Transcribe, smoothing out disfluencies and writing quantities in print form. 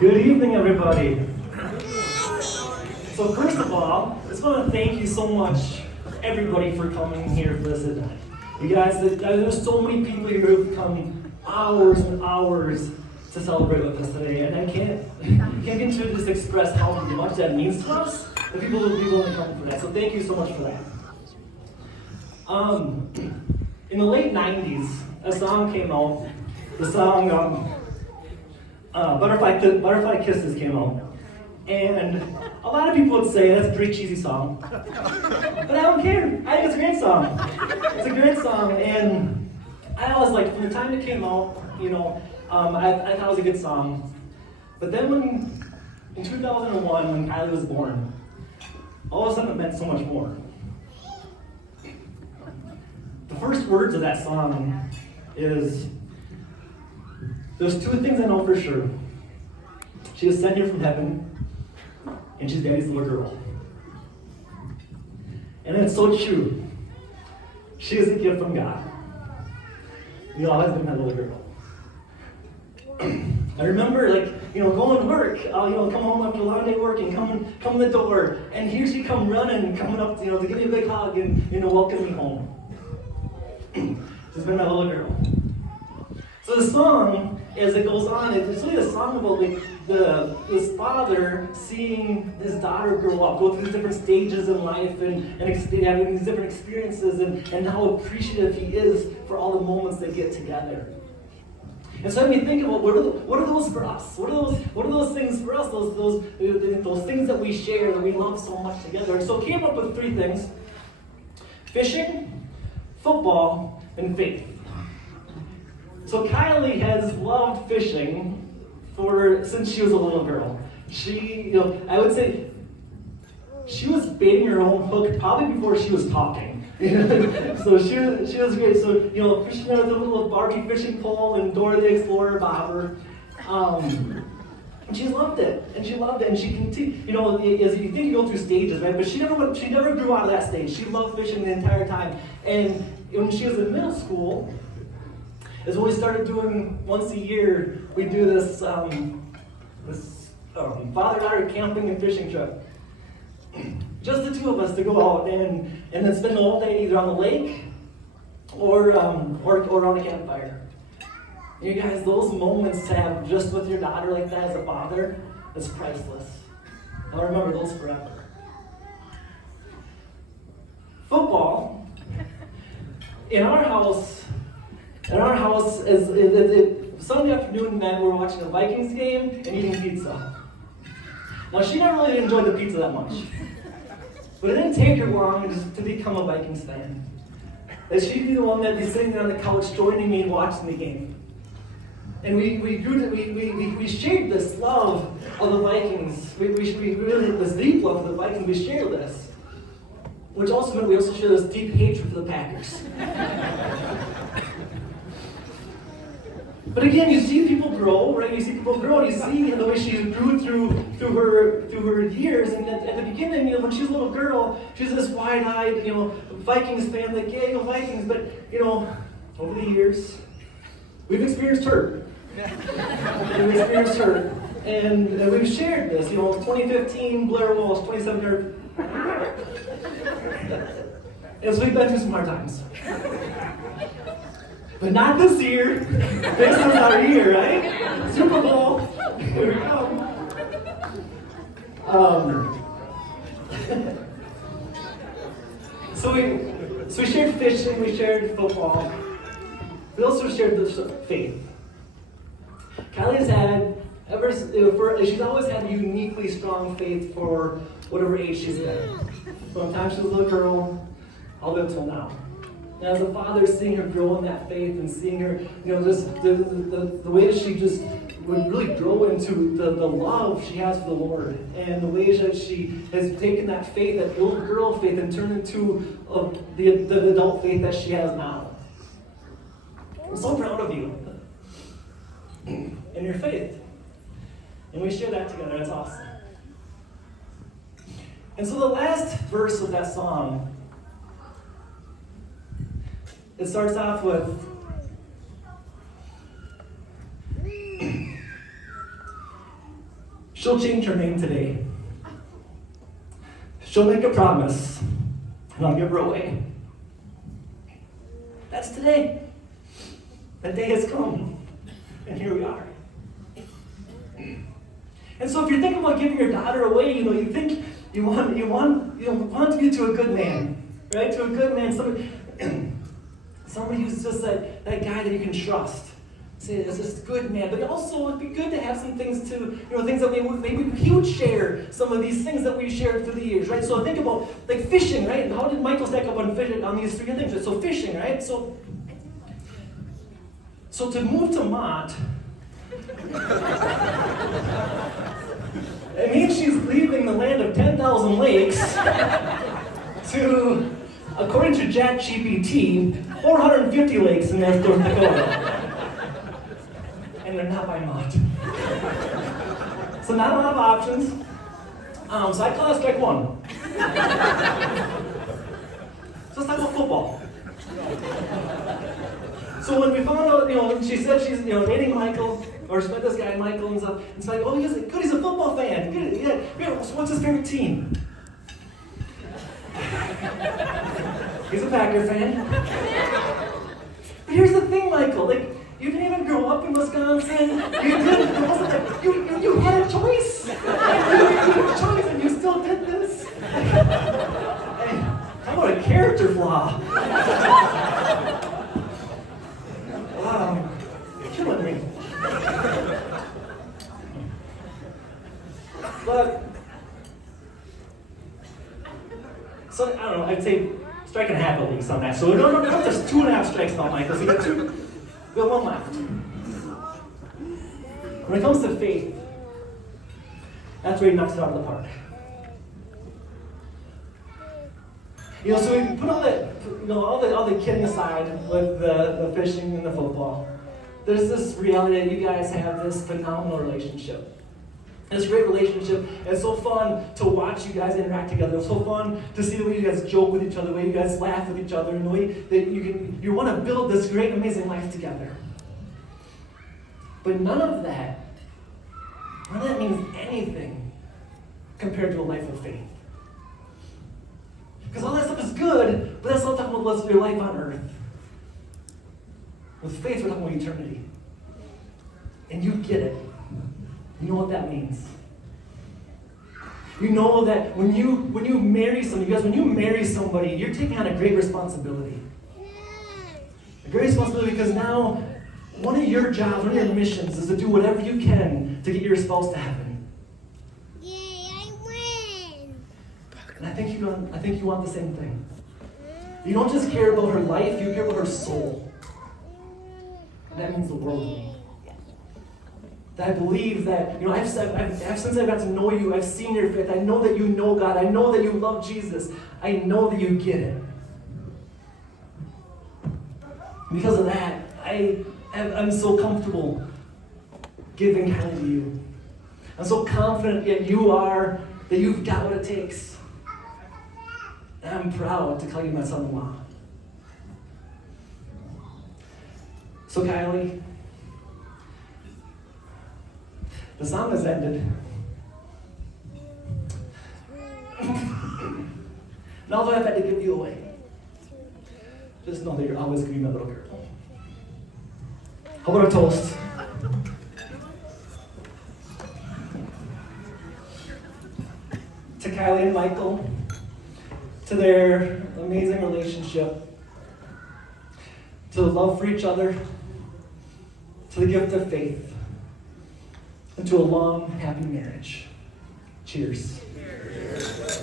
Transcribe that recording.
Good evening, everybody. So first of all, I just want to thank you so much, everybody, for coming here for this event. You guys, there's so many people here who've come hours and hours to celebrate with us today, and I can't begin to just express how much that means to us. The people will be willing to come for that. So thank you so much for that. In the late '90s, a song came out. The song Butterfly Kisses came out. And a lot of people would say that's a pretty cheesy song. But I don't care. I think it's a great song. It's a great song. And I always like, from the time it came out, I thought it was a good song. But then in 2001, when Kylie was born, all of a sudden it meant so much more. The first words of that song is, there's two things I know for sure. She is sent here from heaven, and she's daddy's little girl. And it's so true. She is a gift from God. You've always been that little girl. I remember, going to work, come home after a long day working, come in the door, and here she come running, coming up, to give me a big hug and, welcome me home. She's been my little girl. So the song, as it goes on, it's really a song about this father seeing his daughter grow up, go through these different stages in life and having these different experiences and how appreciative he is for all the moments they get together. And so when we think about what are those for us? What are those things for us? Those things that we share that we love so much together. And so I came up with three things: fishing, football, and faith. So Kylie has loved fishing since she was a little girl. She, I would say, she was baiting her own hook probably before she was talking. So she was great. So fishing with a little Barbie fishing pole and Dora the Explorer bobber. And she loved it, and she continued. As you think you go through stages, right? But she never grew out of that stage. She loved fishing the entire time. And when she was in middle school, is when we started doing, once a year, we do this father-daughter camping and fishing trip. Just the two of us to go out and then spend all day either on the lake or on a campfire. You guys, those moments to have just with your daughter like that as a father is priceless. I'll remember those forever. Football, in our house, Sunday afternoon meant we were watching a Vikings game and eating pizza. Now, she never really enjoyed the pizza that much. But it didn't take her long to become a Vikings fan. And she'd be the one that'd be sitting there on the couch joining me and watching the game. And we shared this love of the Vikings. We really had this deep love of the Vikings. We shared this. Which also meant we also share this deep hatred for the Packers. But again, you see people grow, right? You see people grow, and you see the way she grew through her years. And at the beginning, when she was a little girl, she was this wide-eyed, Vikings fan, like, yeah, Vikings. But over the years, we've experienced hurt. And we've shared this. 2015, Blair Walsh, 2017. And so we've been through some hard times. But not this year. This is our year, right? Super Bowl. Here we come. So we shared fishing, we shared football. We also shared the faith. Kylie she's always had uniquely strong faith for whatever age she's been. From the time she was a little girl, all the way until now. And as a father, seeing her grow in that faith and seeing her, just the way that she just would really grow into the love she has for the Lord, and the ways that she has taken that faith, that little girl faith, and turned into the adult faith that she has now. I'm so proud of you and your faith. And we share that together. That's awesome. And so the last verse of that song, it starts off with, she'll change her name today. She'll make a promise, and I'll give her away. That's today. That day has come, and here we are. And so if you're thinking about giving your daughter away, you think you want to get to a good man, right? To a good man, somebody who's just that guy that you can trust. Say this is good man, but also it'd be good to have some things to, things that maybe he would share, some of these things that we've shared through the years, right? So think about like fishing, right? And how did Michael stack up on fishing on these 3 things? Right? So fishing, right? So to move to Mott, it means she's leaving the land of 10,000 lakes to, according to ChatGPT, 450 lakes in North Dakota. And they're not by Mott. So not a lot of options. So I call that strike one. So let's talk about football. So when we found out, she said she's, dating Michael, or she met this guy Michael and stuff, it's like, oh, he's a football fan. Good, yeah. So what's his favorite team? He's a Packer fan. But here's the thing, Michael, you didn't even grow up in Wisconsin. You had a choice. You had a choice and you still did this. Hey, how about a character flaw? Wow, you're killing me. But, so I don't know, I'd say strike and a half at least on that. So no, there's 2.5 strikes now, Michael. So you got 2. We have 1 left. When it comes to faith, that's where he knocks it out of the park. So we put all the kidding aside with the fishing and the football. There's this reality that you guys have this phenomenal relationship. This great relationship. It's so fun to watch you guys interact together. It's so fun to see the way you guys joke with each other, the way you guys laugh with each other, and the way that you want to build this great, amazing life together. But none of that means anything compared to a life of faith. Because all that stuff is good, but that's not talking about your life on earth. With faith, we're talking about eternity. And you get it. You know what that means. You know that when you marry somebody, when you marry somebody, you're taking on a great responsibility. A great responsibility because now one of your jobs, one of your missions is to do whatever you can to get your spouse to heaven. Yay, I win! And I think you want the same thing. You don't just care about her life, you care about her soul. And that means the world to me. That I believe that, since I got to know you, I've seen your faith. I know that you know God. I know that you love Jesus. I know that you get it. Because of that, I'm so comfortable giving kind to you. I'm so confident that you've got what it takes. And I'm proud to call you my son-in-law. So Kylie, the song has ended. And although I've had to give you away, just know that you're always going to be my little girl. How about a toast? To Kylie and Michael, to their amazing relationship, to the love for each other, to the gift of faith, and to a long, happy marriage. Cheers. Cheers.